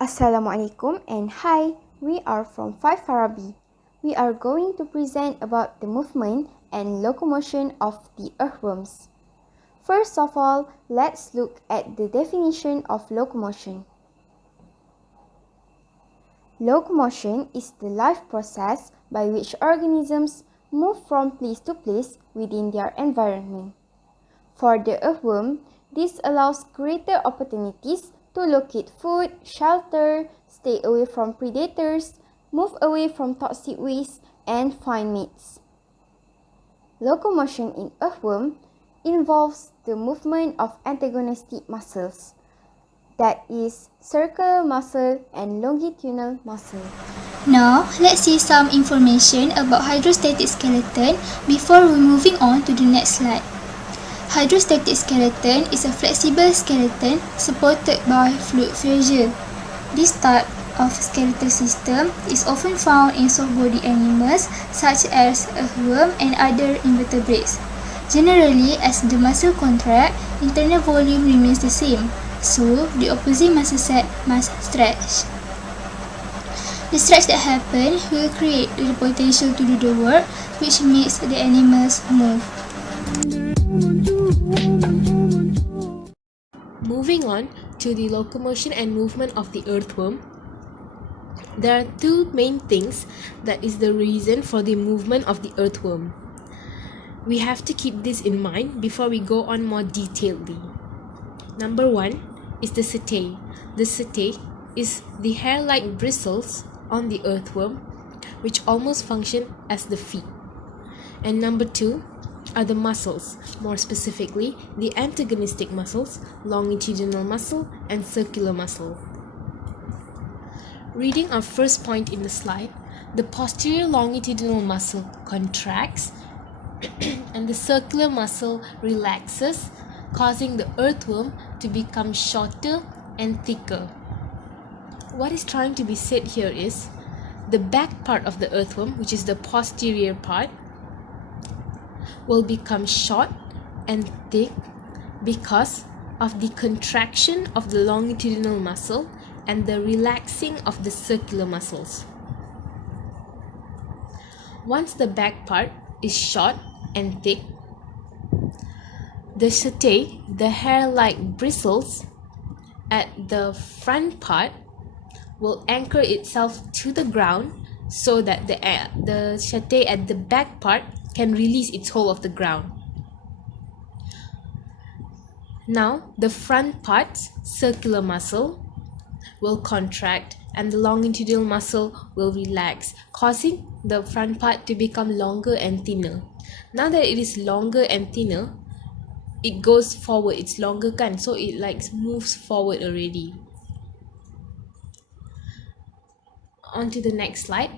Assalamualaikum and hi, we are from 5 Farabi. We are going to present about the movement and locomotion of the earthworms. First of all, let's look at the definition of locomotion. Locomotion is the life process by which organisms move from place to place within their environment. For the earthworm, this allows greater opportunities to locate food, shelter, stay away from predators, move away from toxic waste, and find mates. Locomotion in earthworm involves the movement of antagonistic muscles, that is, circular muscle and longitudinal muscle. Now, let's see some information about hydrostatic skeleton before we moving on to the next slide. Hydrostatic skeleton is a flexible skeleton supported by fluid pressure. This type of skeletal system is often found in soft-body animals such as earthworm and other invertebrates. Generally, as the muscle contract, internal volume remains the same, so the opposite muscle set must stretch. The stretch that happens will create the potential to do the work, which makes the animals move. Moving on to the locomotion and movement of the earthworm, there are two main things that is the reason for the movement of the earthworm. We have to keep this in mind before we go on more detailedly. Number one is the setae. The setae is the hair-like bristles on the earthworm, which almost function as the feet. And number two are the muscles, more specifically the antagonistic muscles, longitudinal muscle and circular muscle. Reading our first point in the slide, the posterior longitudinal muscle contracts and the circular muscle relaxes, causing the earthworm to become shorter and thicker. What is trying to be said here is the back part of the earthworm, which is the posterior part, will become short and thick because of the contraction of the longitudinal muscle and the relaxing of the circular muscles. Once the back part is short and thick, the setae, the hair-like bristles at the front part, will anchor itself to the ground so that the setae at the back part can release its hold of the ground. Now, the front part's circular muscle will contract and the longitudinal muscle will relax, causing the front part to become longer and thinner. Now that it is longer and thinner, it goes forward, it's longer kan, so it moves forward already. On to the next slide.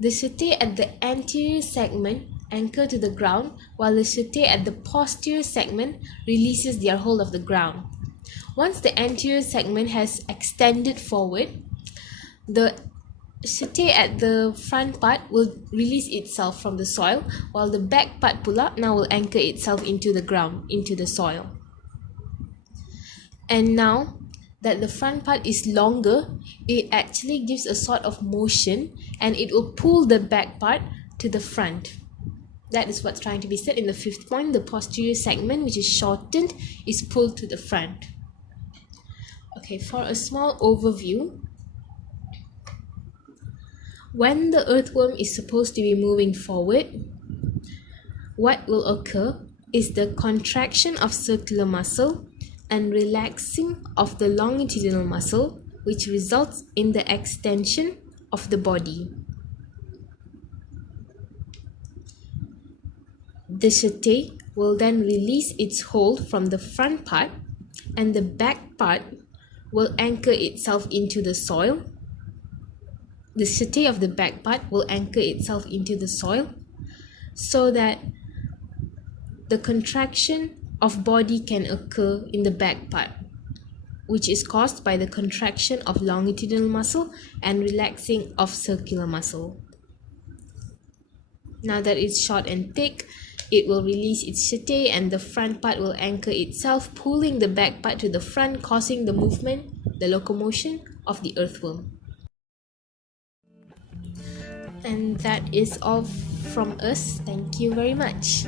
The setae at the anterior segment anchor to the ground, while the setae at the posterior segment releases their hold of the ground. Once the anterior segment has extended forward, the setae at the front part will release itself from the soil, while the back part pula now will anchor itself into the ground, into the soil. And now that the front part is longer, it actually gives a sort of motion and it will pull the back part to the front. That is what's trying to be said in the fifth point. The posterior segment, which is shortened, is pulled to the front. Okay, for a small overview, when the earthworm is supposed to be moving forward, what will occur is the contraction of circular muscle and relaxing of the longitudinal muscle, which results in the extension of the body. The setae will then release its hold from the front part and the back part will anchor itself into the soil. The setae of the back part will anchor itself into the soil so that the contraction of body can occur in the back part, which is caused by the contraction of longitudinal muscle and relaxing of circular muscle. Now that it's short and thick, it will release its setae and the front part will anchor itself, pulling the back part to the front, causing the movement the locomotion of the earthworm. And that is all from us. Thank you very much.